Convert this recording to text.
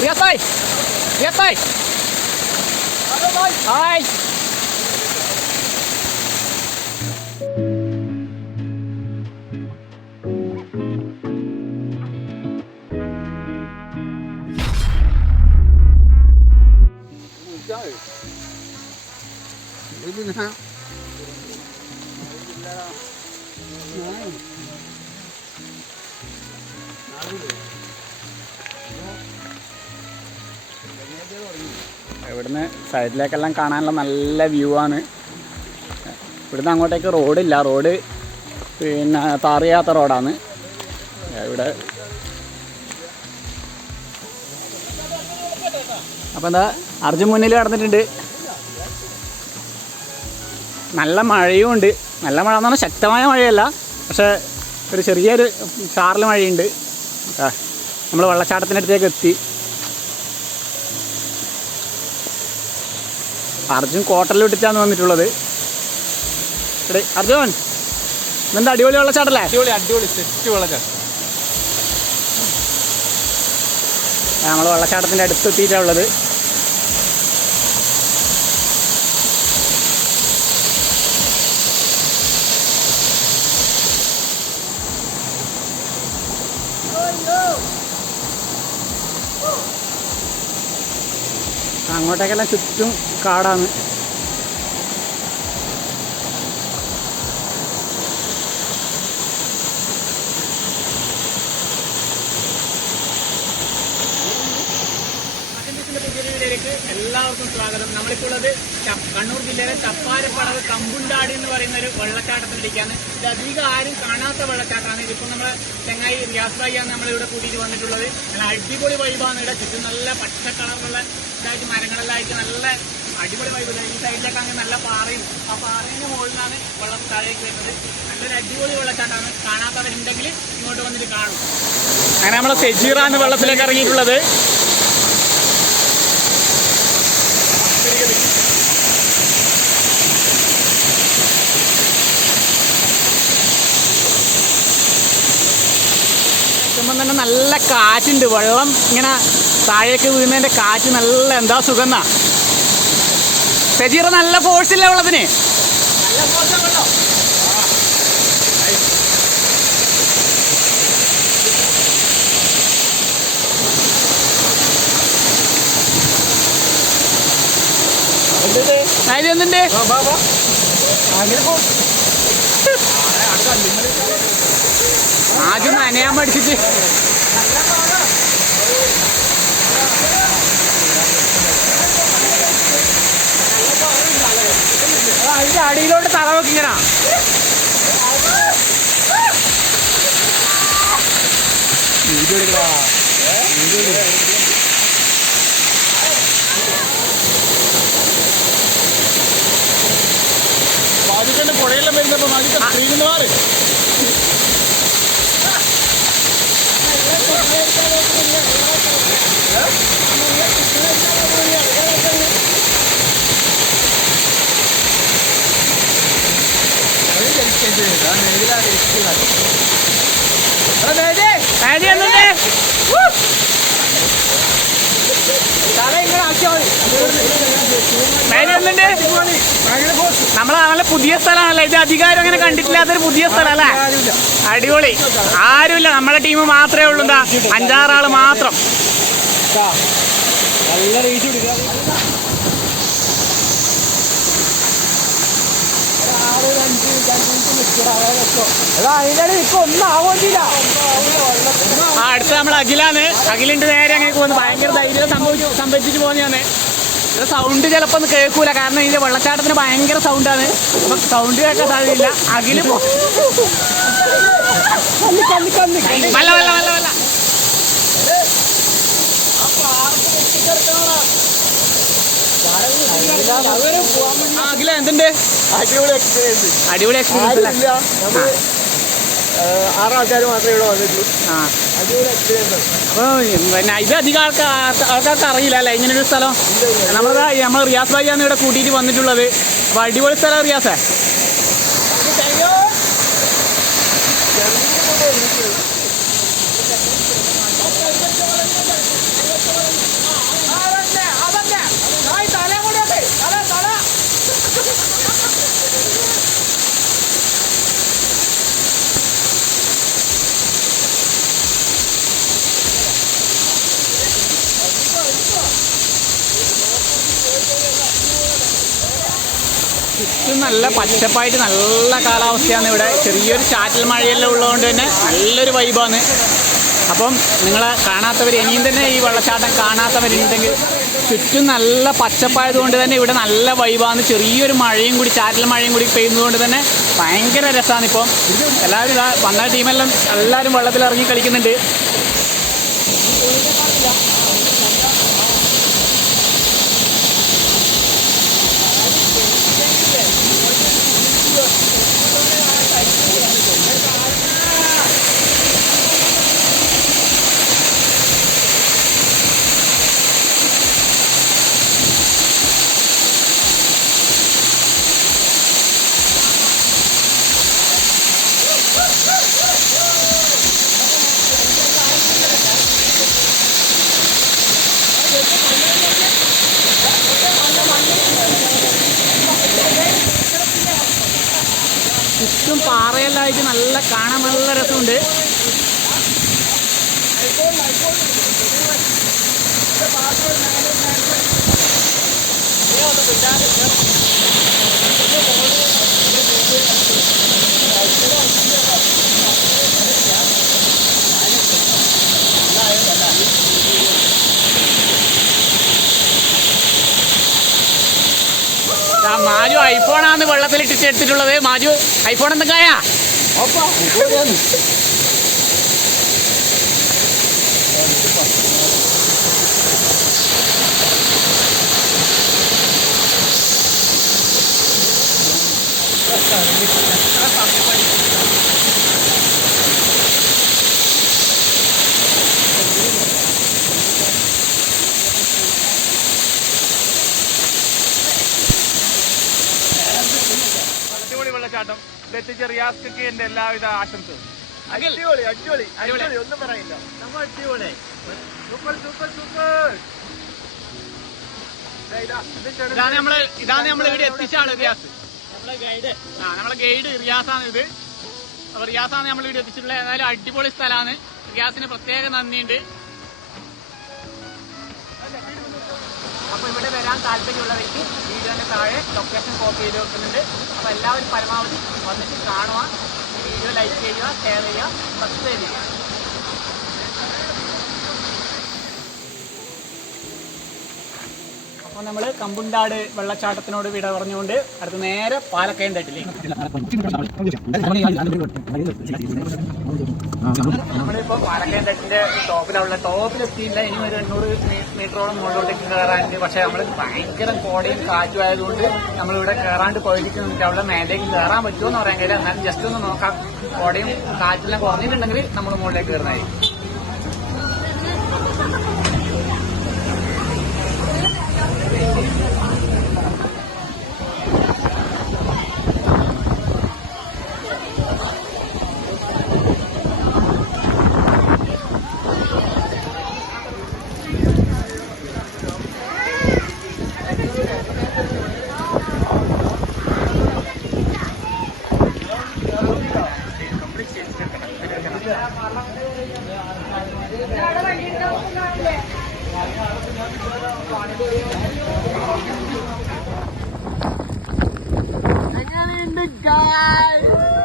റിയാസ് ഭായ് റിയാസ് ഭായ് ഹായ് ഇവിടുന്ന് സൈഡിലേക്കെല്ലാം കാണാനുള്ള നല്ല വ്യൂ ആണ് ഇവിടുന്ന് അങ്ങോട്ടേക്ക് റോഡില്ല. റോഡ് പിന്നെ താറിയാത്ത റോഡാണ്. ഇവിടെ. അപ്പോൾ എന്താ അർജുൻ മുന്നിൽ കടന്നിട്ടുണ്ട്. നല്ല മഴയും ഉണ്ട്. നല്ല മഴ എന്ന് പറഞ്ഞാൽ ശക്തമായ മഴയല്ല. പക്ഷേ ഒരു ചെറിയൊരു ചാറൽ മഴയുണ്ട്. നമ്മൾ വെള്ളച്ചാട്ടത്തിനടുത്തേക്ക് എത്തി. അർജുൻ കോട്ടലിൽ വിട്ടിട്ടാണ് വന്നിട്ടുള്ളത്. എടേ അർജുൻ എന്താ അടിപൊളി വെള്ളച്ചാട്ടല്ലേ അടിപൊളി അടിപൊളി സെറ്റ് വെള്ളച്ചാട്ടം നമ്മൾ വെള്ളച്ചാട്ടത്തിന്റെ അടുത്ത് എത്തിയിട്ടുള്ളത് ഉള്ളത് അങ്ങോട്ടേക്കെല്ലാം ചുറ്റും കാടാണ്. എല്ലാവർക്കും സ്വാഗതം. നമ്മളിപ്പോൾ കണ്ണൂർ ജില്ലയിലെ ചപ്പാരപ്പടവ് കമ്പുണ്ടാടി എന്ന് പറയുന്ന ഒരു വെള്ളച്ചാട്ടത്തിലിരിക്കുകയാണ്. ഇത് അധികം ആരും കാണാത്ത വെള്ളച്ചാട്ടമാണ്. ഇതിപ്പോൾ നമ്മൾ ചെങ്ങായി റിയാസ് നമ്മളിവിടെ കൂട്ടിയിട്ട് വന്നിട്ടുള്ളത്. നല്ല അടിപൊളി വൈബാണ് ഇവിടെ ചുറ്റും നല്ല പച്ച കളറുള്ള ഇതായിട്ട് മരങ്ങളെല്ലാം നല്ല അടിപൊളി വൈബ് ഈ സൈഡിലൊക്കെ അങ്ങനെ നല്ല പാറയും. ആ പാറയുടെ മുകളിലാണ് വെള്ളം താഴേക്ക് വരുന്നത്. നല്ലൊരു അടിപൊളി വെള്ളച്ചാട്ടമാണ്. കാണാത്തവരുണ്ടെങ്കിൽ ഇങ്ങോട്ട് വന്നിട്ട് കാണും. അങ്ങനെ നമ്മൾ സെജീറാണ് വെള്ളത്തിലേക്ക് ഇറങ്ങിയിട്ടുള്ളത്. തന്നെ നല്ല കാറ്റുണ്ട്. വെള്ളം ഇങ്ങനെ താഴേക്ക് വീഴുന്നതിന്റെ കാറ്റ് നല്ല എന്താ സുഖം എന്നാ സെജീറ നല്ല ഫോഴ്സ് ഇല്ല വെള്ളത്തിന്? എന്തുണ്ട് ആദ്യം നനയാൻ പഠിച്ചിട്ട്. അതിന്റെ അടിയിലോട്ട് തല നോക്കി ഇങ്ങനെ. മാജിക്കന്റെ പുഴയെല്ലാം വരുന്നപ്പോ മാജിക്ക സ്ക്രീനിൽ മാറി മാജി എന്തുണ്ട് വൂ! മാജി എന്തുണ്ട് നമ്മളെ നല്ല പുതിയ സ്ഥലമാണല്ലേ. ഇത് അധികാരം അങ്ങനെ കണ്ടിട്ടില്ലാത്തൊരു പുതിയ സ്ഥലം അല്ലേ അടിപൊളി. ആരുമില്ല. നമ്മളെ ടീം മാത്രമേ ഉള്ളൂ. എന്താ അഞ്ചാറാൾ മാത്രം. നല്ല റേറ്റ് കൊടുക്കാം അടുത്ത നമ്മൾ അഖിലാണ്. അഖിലിന്റെ നേരെ അങ്ങനെ പോകുന്നു ഭയങ്കര ധൈര്യം സംഭവിച്ചു സംഭവിച്ചിട്ട് പോകുന്നതാണ് സൗണ്ട് ചിലപ്പോൾ ഒന്ന് കേൾക്കൂല. കാരണം ഇതിന്റെ വെള്ളച്ചാട്ടത്തിന് ഭയങ്കര സൗണ്ടാണ് അപ്പൊ സൗണ്ട് കേൾക്കാൻ സാധ്യതയില്ല. അഖിൽ വല്ല വല്ല വല്ല വല്ല. അഖില എന്തുണ്ട്? അടിപൊളി എക്സ്പീരിയൻസ് അടിപൊളി മാത്രമേ ഇവിടെ വന്നിട്ടുള്ളൂ. ആ. അടിപൊളി എക്സ്പീരിയൻസ് ആണ്. അപ്പോൾ പിന്നെ ഇത് അധികം ആൾക്കാർ ആൾക്കാർക്ക് അറിയില്ല അല്ലേ? ഇങ്ങനെ ഒരു സ്ഥലം നമ്മളതാ നമ്മൾ റിയാസ് ഭായിയാണ് ഇവിടെ കൂട്ടിയിട്ട് വന്നിട്ടുള്ളത്. അപ്പോൾ അടിപൊളി സ്ഥലം റിയാസേ. ചുറ്റും നല്ല പച്ചപ്പായിട്ട് നല്ല കാലാവസ്ഥയാണ് ഇവിടെ. ചെറിയൊരു ചാറ്റൽ മഴയെല്ലാം ഉള്ളതുകൊണ്ട് തന്നെ നല്ലൊരു വൈബാണ് അപ്പം നിങ്ങൾ കാണാത്തവർ ഇനിയും തന്നെ ഈ വെള്ളച്ചാട്ടം കാണാത്തവരുണ്ടെങ്കിൽ ചുറ്റും നല്ല പച്ചപ്പായതുകൊണ്ട് തന്നെ ഇവിടെ നല്ല വൈബാണ് ചെറിയൊരു മഴയും കൂടി ചാറ്റൽ മഴയും കൂടി പെയ്യുന്നതുകൊണ്ട് തന്നെ ഭയങ്കര രസമാണ് ഇപ്പം. എല്ലാവരും വന്ന ടീമെല്ലാം എല്ലാവരും വെള്ളത്തിൽ ഇറങ്ങി കളിക്കുന്നുണ്ട്. ചുറ്റും പാറയെല്ലാമായിട്ട് നല്ല കാണാൻ നല്ല രസമുണ്ട്. ദാ മാജു ഐഫോണാണ് വെള്ളത്തിലിട്ടിട്ട് എടുത്തിട്ടുള്ളത്. മാജു ഐഫോൺ എന്തൊക്കെയാ? അടിപൊളി വെള്ളച്ചാട്ടം ഇതെത്തിച്ച റിയാസ്ക്ക് എന്റെ എല്ലാവിധ ആശംസകളും. അടിപൊളി അടിപൊളി. അടിപൊളി. ഒന്നും പറയില്ല. നമ്മൾ അടിപൊളി. Super super super. ഇതാണ് നമ്മൾ ഇതാണ് നമ്മൾ ഇവിടെ എത്തിച്ച ആൾ റിയാസ്. ആ നമ്മളെ ഗൈഡ് റിയാസാണ് ഇത്. അപ്പൊ റിയാസാണ് നമ്മൾ ഇവിടെ എത്തിച്ചിട്ടുള്ളത്. ഏതായാലും അടിപൊളി സ്ഥലമാണ്. റിയാസിന് പ്രത്യേക നന്ദിയുണ്ട്. അപ്പൊ ഇവിടെ വരാൻ താല്പര്യമുള്ളവർക്ക് വീഡിയോന്റെ താഴെ ലൊക്കേഷൻ കോപ്പി ചെയ്ത് വെക്കുന്നുണ്ട്. അപ്പൊ എല്ലാവരും പരമാവധി വന്നിട്ട് കാണുക. ഈ വീഡിയോ ലൈക്ക് ചെയ്യുക ഷെയർ ചെയ്യുക സബ്സ്ക്രൈബ് ചെയ്യുക. നമ്മൾ കമ്പുണ്ടാട് വെള്ളച്ചാട്ടത്തിനോട് വിട പറഞ്ഞുകൊണ്ട് അടുത്ത് നേരെ പാലക്കയം തട്ടിലേക്ക്. നമ്മളിപ്പോൾ പാലക്കയം തട്ടിന്റെ ടോപ്പിലുള്ള ടോപ്പിലെത്തിയില്ല ഇനി ഒരു എണ്ണൂറ് മീറ്ററോളം മുകളിലോട്ടേക്ക് കയറാനുണ്ട് പക്ഷേ നമ്മൾ ഭയങ്കര കോടയും കാറ്റും ആയതുകൊണ്ട് നമ്മളിവിടെ കയറാണ്ട് പോയിട്ട് നമുക്ക് അവിടെ മേലേക്ക് കയറാൻ പറ്റുമോ എന്ന് പറയാൻ കഴിയില്ല. എന്നാലും ജസ്റ്റ് ഒന്ന് നോക്കാം. കോടയും കാറ്റെല്ലാം കുറഞ്ഞിട്ടുണ്ടെങ്കിൽ നമ്മൾ മുകളിലേക്ക് കയറുന്നതായിരിക്കും Bye.